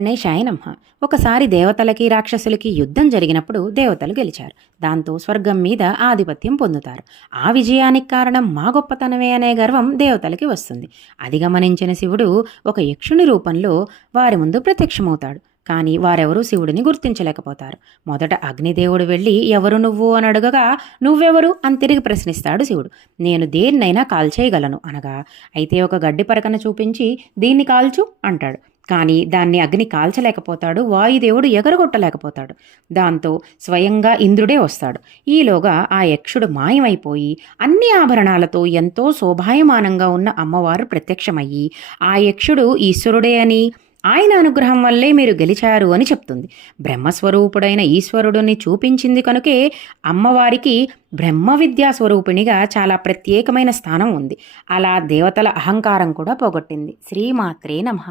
గణేశాయ నమః. ఒకసారి దేవతలకి రాక్షసులకి యుద్ధం జరిగినప్పుడు దేవతలు గెలిచారు. దాంతో స్వర్గం మీద ఆధిపత్యం పొందుతారు. ఆ విజయానికి కారణం మా గొప్పతనమే అనే గర్వం దేవతలకి వస్తుంది. అది గమనించిన శివుడు ఒక యక్షుని రూపంలో వారి ముందు ప్రత్యక్షమవుతాడు. కానీ వారెవరూ శివుడిని గుర్తించలేకపోతారు. మొదట అగ్నిదేవుడు వెళ్ళి ఎవరు నువ్వు అని అడగగా నువ్వెవరు అని తిరిగి ప్రశ్నిస్తాడు శివుడు. నేను దేన్నైనా కాల్చేయగలను అనగా అయితే ఒక గడ్డి పరకన చూపించి దీన్ని కాల్చు అంటాడు. కానీ దాన్ని అగ్ని కాల్చలేకపోతాడు, వాయుదేవుడు ఎగరగొట్టలేకపోతాడు. దాంతో స్వయంగా ఇంద్రుడే వస్తాడు. ఈలోగా ఆ యక్షుడు మాయమైపోయి అన్ని ఆభరణాలతో ఎంతో శోభాయమానంగా ఉన్న అమ్మవారు ప్రత్యక్షమయ్యి ఆ యక్షుడు ఈశ్వరుడే అని, ఆయన అనుగ్రహం వల్లే మీరు గెలిచారు అని చెప్తుంది. బ్రహ్మస్వరూపుడైన ఈశ్వరుడిని చూపించింది కనుకే అమ్మవారికి బ్రహ్మ విద్యా స్వరూపిణిగా చాలా ప్రత్యేకమైన స్థానం ఉంది. అలా దేవతల అహంకారం కూడా పోగొట్టింది. శ్రీమాత్రే నమః.